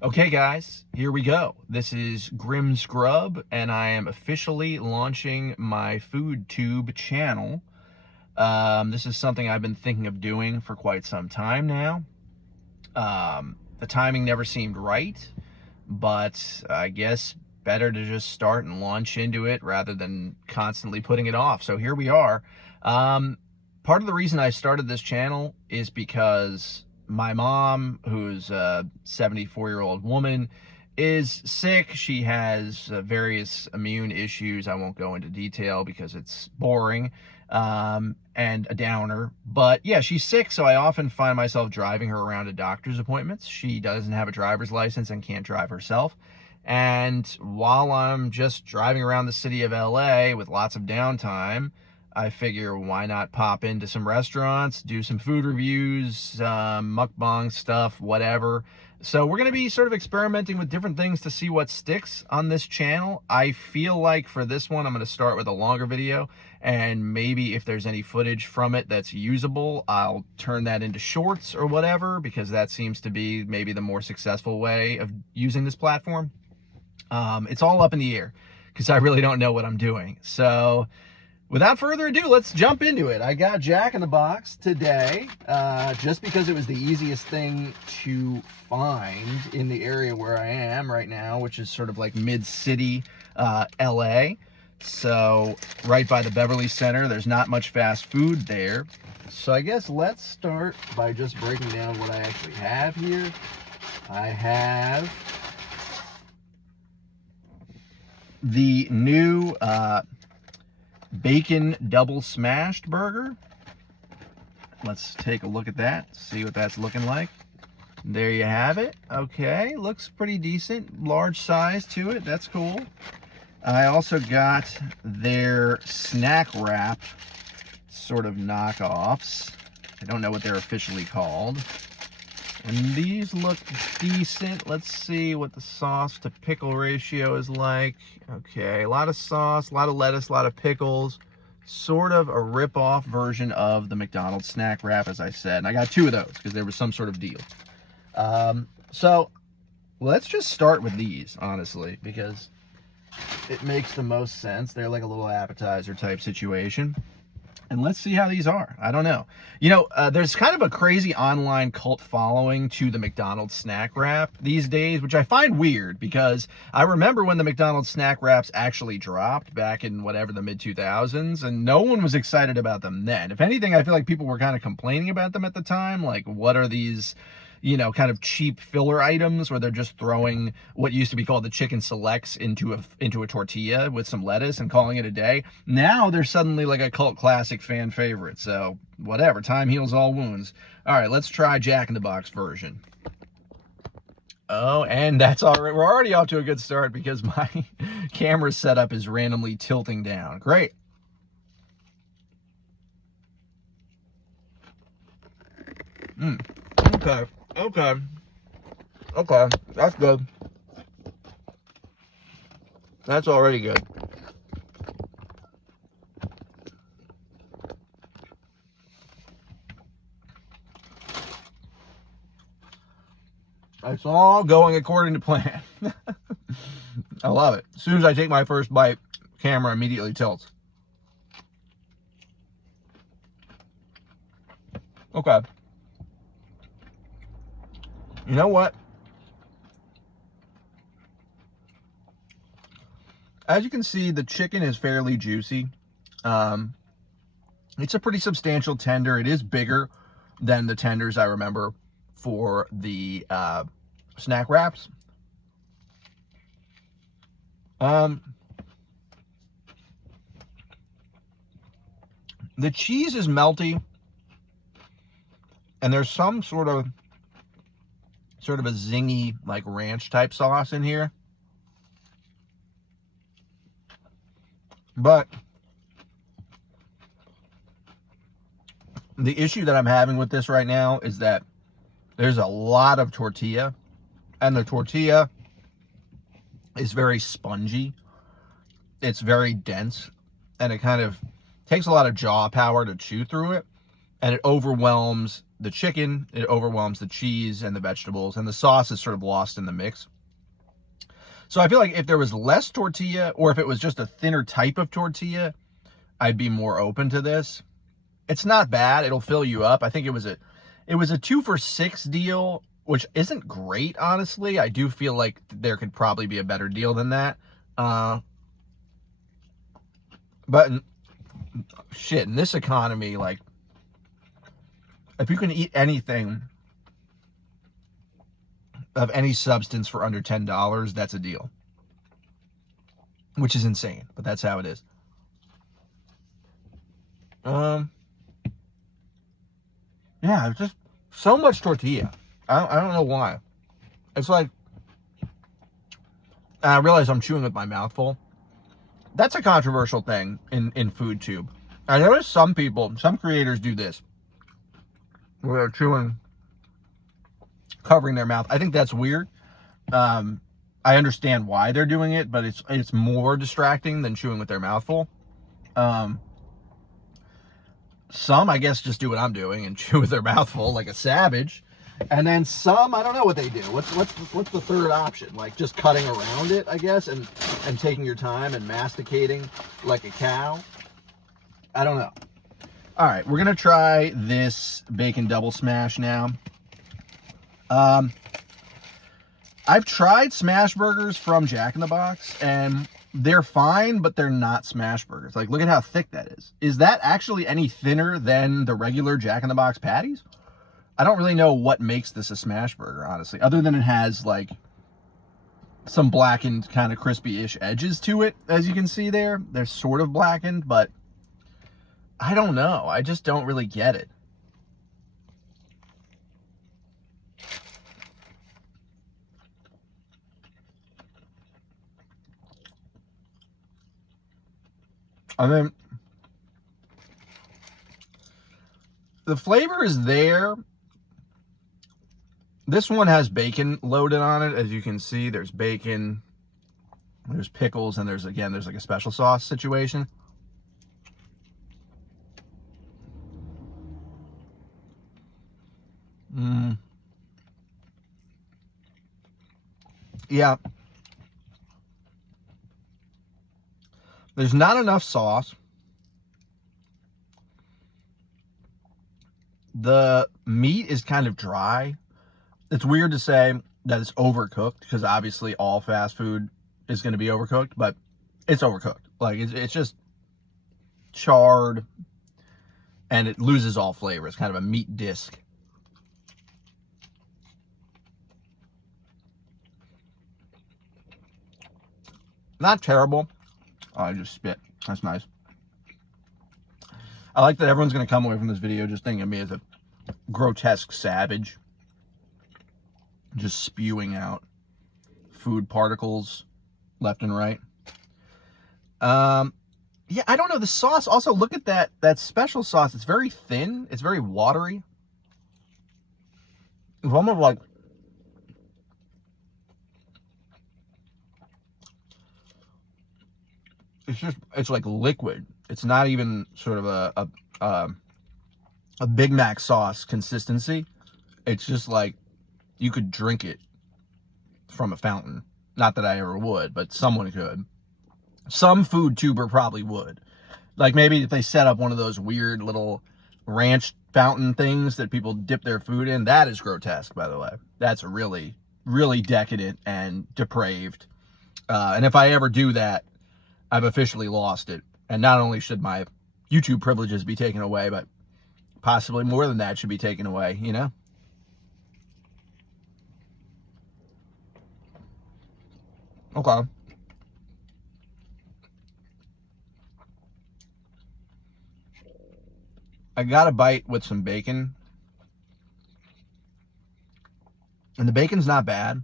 Okay guys, here we go. This is Grim Scrub and I am officially launching my food tube channel. This is something I've been thinking of doing for quite some time now. The timing never seemed right, but I guess better to just start and launch into it rather than constantly putting it off. So here we are. Part of the reason I started this channel is because my mom, who's a 74-year-old woman, is sick. She has various immune issues. I won't go into detail because it's boring and a downer. But yeah, she's sick, so I often find myself driving her around to doctor's appointments. She doesn't have a driver's license and can't drive herself. And while I'm just driving around the city of LA with lots of downtime, I figure why not pop into some restaurants, do some food reviews, mukbang stuff, whatever. So we're going to be sort of experimenting with different things to see what sticks on this channel. I feel like for this one, I'm going to start with a longer video, and maybe if there's any footage from it that's usable, I'll turn that into shorts or whatever, because that seems to be maybe the more successful way of using this platform. It's all up in the air because I really don't know what I'm doing. So without further ado, let's jump into it. I got Jack in the Box today, just because it was the easiest thing to find in the area where I am right now, which is sort of like mid-city LA. So right by the Beverly Center, there's not much fast food there. So I guess let's start by just breaking down what I actually have here. I have the new bacon double smashed burger. Let's take a look at that, see what that's looking like. There you have it. Okay, looks pretty decent. Large size to it, that's cool. I also got their snack wrap sort of knockoffs. I don't know what they're officially called. And these look decent. Let's see what the sauce to pickle ratio is like. Okay, a lot of sauce, a lot of lettuce, a lot of pickles. Sort of a rip-off version of the McDonald's snack wrap, as I said. And I got two of those because there was some sort of deal. So let's just start with these, honestly, because it makes the most sense. They're like a little appetizer type situation. And let's see how these are. I don't know. You know, there's kind of a crazy online cult following to the McDonald's snack wrap these days, which I find weird because I remember when the McDonald's snack wraps actually dropped back in whatever the mid-2000s, and no one was excited about them then. If anything, I feel like people were kind of complaining about them at the time. Like, what are these, you know, kind of cheap filler items where they're just throwing what used to be called the chicken selects into a tortilla with some lettuce and calling it a day. Now they're suddenly like a cult classic fan favorite. So whatever, time heals all wounds. All right, let's try Jack in the Box version. Oh, and that's all right. We're already off to a good start because my camera setup is randomly tilting down. Great. Okay. Okay, that's good. That's already good. It's all going according to plan. I love it. As soon as I take my first bite, camera immediately tilts. Okay. You know what? As you can see, the chicken is fairly juicy. It's a pretty substantial tender. It is bigger than the tenders I remember for the snack wraps. The cheese is melty, and there's some sort of a zingy, like ranch type sauce in here. But the issue that I'm having with this right now is that there's a lot of tortilla, and the tortilla is very spongy. It's very dense, and it kind of takes a lot of jaw power to chew through it. and it overwhelms the chicken, it overwhelms the cheese and the vegetables, and the sauce is sort of lost in the mix. So I feel like if there was less tortilla, or if it was just a thinner type of tortilla, I'd be more open to this. It's not bad. It'll fill you up. I think it was a 2-for-$6 deal, which isn't great, honestly. I do feel like there could probably be a better deal than that. But shit, in this economy, like, if you can eat anything of any substance for under $10, that's a deal. Which is insane, but that's how it is. Yeah, it's just so much tortilla. I don't know why. It's like, I realize I'm chewing with my mouth full. That's a controversial thing in FoodTube. I notice some creators do this, where they're chewing, covering their mouth. I think that's weird. I understand why they're doing it, but it's more distracting than chewing with their mouth full. Some, I guess, just do what I'm doing and chew with their mouth full like a savage. And then some, I don't know what they do. What's the third option? Like just cutting around it, I guess, and taking your time and masticating like a cow. I don't know. All right, we're gonna try this bacon double smash now. I've tried smash burgers from Jack in the Box, and they're fine, but they're not smash burgers. Like, look at how thick that is. Is that actually any thinner than the regular Jack in the Box patties? I don't really know what makes this a smash burger, honestly, other than it has, like, some blackened, kind of crispy-ish edges to it, as you can see there. They're sort of blackened, but I don't know. I just don't really get it. I mean, the flavor is there. This one has bacon loaded on it. As you can see, there's bacon, there's pickles, and there's like a special sauce situation. Yeah. There's not enough sauce. The meat is kind of dry. It's weird to say that it's overcooked, because obviously all fast food is going to be overcooked, but it's overcooked. Like, it's just charred, and it loses all flavor. It's kind of a meat disc. Not terrible. Oh, I just spit. That's nice. I like that everyone's going to come away from this video just thinking of me as a grotesque savage, just spewing out food particles left and right. Yeah, I don't know. The sauce, also, look at that special sauce. It's very thin. It's very watery. It's almost like, it's like liquid. It's not even sort of a Big Mac sauce consistency. It's just like you could drink it from a fountain. Not that I ever would, but someone could. Some food tuber probably would. Like, maybe if they set up one of those weird little ranch fountain things that people dip their food in. That is grotesque, by the way. That's really, really decadent and depraved. And if I ever do that, I've officially lost it. And not only should my YouTube privileges be taken away, but possibly more than that should be taken away, you know? Okay. I got a bite with some bacon. And the bacon's not bad.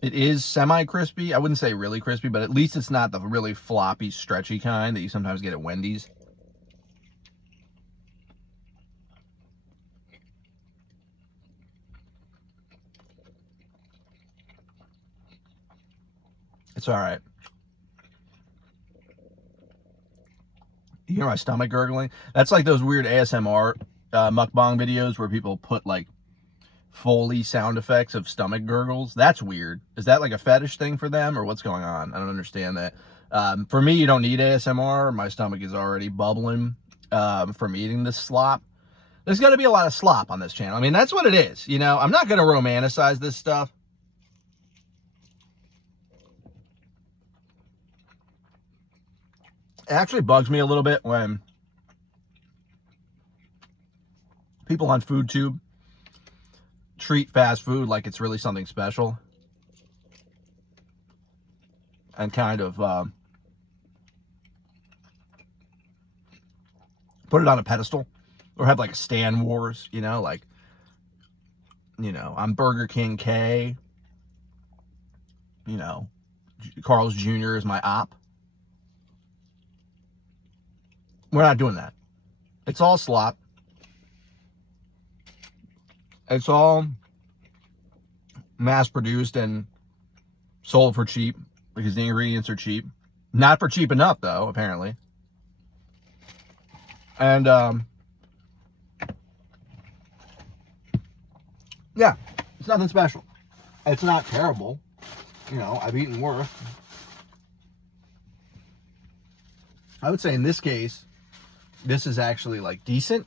It is semi-crispy. I wouldn't say really crispy, but at least it's not the really floppy, stretchy kind that you sometimes get at Wendy's. It's all right. You hear my stomach gurgling? That's like those weird ASMR mukbang videos where people put like Foley sound effects of stomach gurgles. That's weird. Is that like a fetish thing for them, or what's going on? I don't understand that. For me, you don't need ASMR. My stomach is already bubbling from eating this slop. There's going to be a lot of slop on this channel. I mean, that's what it is. You know, I'm not going to romanticize this stuff. It actually bugs me a little bit when people on FoodTube treat fast food like it's really something special and kind of put it on a pedestal or have like Stan Wars, you know, like, you know, I'm Burger King K, you know, Carl's Jr. is my op. We're not doing that. It's all slop. It's all mass-produced and sold for cheap because the ingredients are cheap. Not for cheap enough, though, apparently. And, yeah, it's nothing special. It's not terrible. You know, I've eaten worse. I would say in this case, this is actually, like, decent.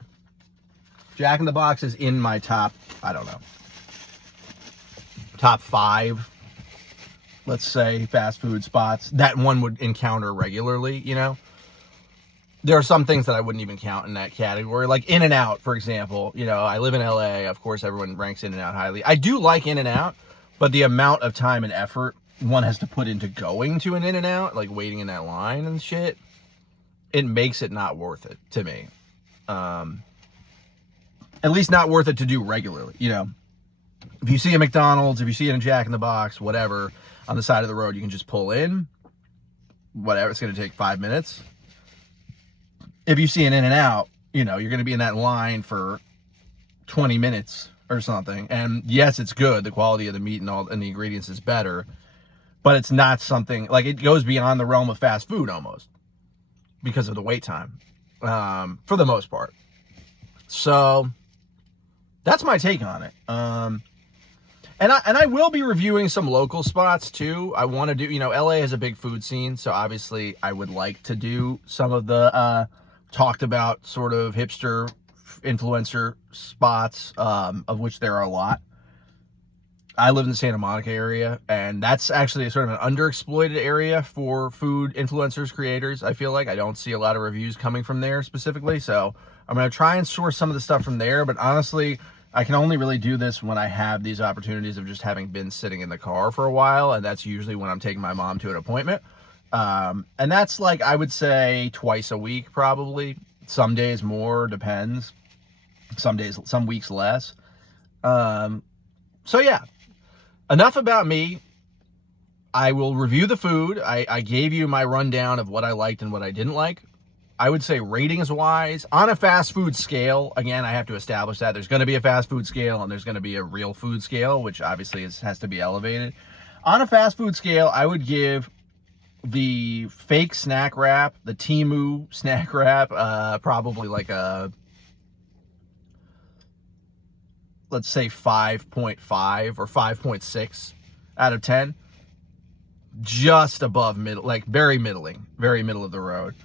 Jack in the Box is in my top, I don't know, top 5, let's say, fast food spots that one would encounter regularly, you know? There are some things that I wouldn't even count in that category. Like In-N-Out, for example. You know, I live in LA. Of course, everyone ranks In-N-Out highly. I do like In-N-Out, but the amount of time and effort one has to put into going to an In-N-Out, like waiting in that line and shit, it makes it not worth it to me. At least not worth it to do regularly, you know. If you see a McDonald's, if you see it in Jack in the Box, whatever, on the side of the road, you can just pull in. Whatever, it's going to take 5 minutes. If you see an In-N-Out, you know, you're going to be in that line for 20 minutes or something. And yes, it's good. The quality of the meat and the ingredients is better. But it's not something, like, it goes beyond the realm of fast food almost because of the wait time, for the most part. So that's my take on it. And I will be reviewing some local spots too. I want to do, you know, LA has a big food scene, so obviously I would like to do some of the talked about sort of hipster influencer spots, of which there are a lot. I live in the Santa Monica area, and that's actually sort of an underexploited area for food influencers, creators. I feel like I don't see a lot of reviews coming from there specifically, so I'm going to try and source some of the stuff from there, but honestly, I can only really do this when I have these opportunities of just having been sitting in the car for a while, and that's usually when I'm taking my mom to an appointment. And that's like, I would say twice a week, probably. Some days more, depends. Some days, some weeks less. So yeah, enough about me. I will review the food. I gave you my rundown of what I liked and what I didn't like. I would say ratings-wise, on a fast food scale, again, I have to establish that there's going to be a fast food scale and there's going to be a real food scale, which obviously has to be elevated. On a fast food scale, I would give the fake snack wrap, the Temu snack wrap, probably like a, let's say 5.5 or 5.6 out of 10. Just above middle, like very middling, very middle of the road.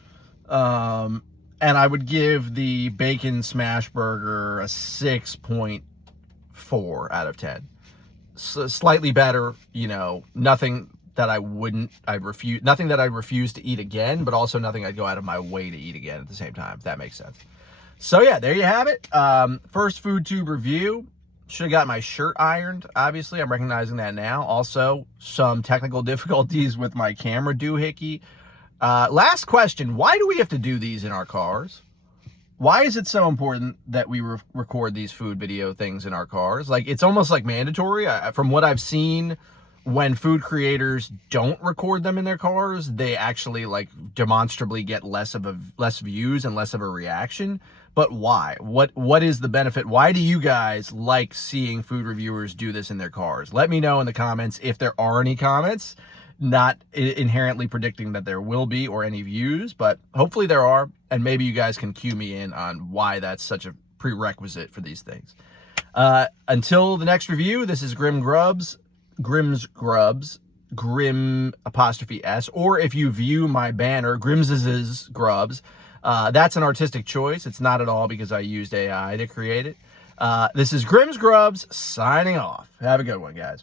And I would give the bacon smash burger a 6.4 out of 10. So slightly better, you know, nothing that nothing that I'd refuse to eat again, but also nothing I'd go out of my way to eat again at the same time, if that makes sense. So yeah, there you have it. First FoodTube review. Should have got my shirt ironed, obviously. I'm recognizing that now. Also, some technical difficulties with my camera doohickey. Last question, why do we have to do these in our cars? Why is it so important that we record these food video things in our cars? Like, it's almost like mandatory. From what I've seen, when food creators don't record them in their cars, they actually like demonstrably get less views and less of a reaction. But why? What is the benefit? Why do you guys like seeing food reviewers do this in their cars? Let me know in the comments if there are any comments. Not inherently predicting that there will be or any views, but hopefully there are, and maybe you guys can cue me in on why that's such a prerequisite for these things. Until the next review, this is Grimm's Grubs, Grimm ''S, or if you view my banner, Grimm's Grubs, that's an artistic choice. It's not at all because I used AI to create it. This is Grimm's Grubs signing off. Have a good one, guys.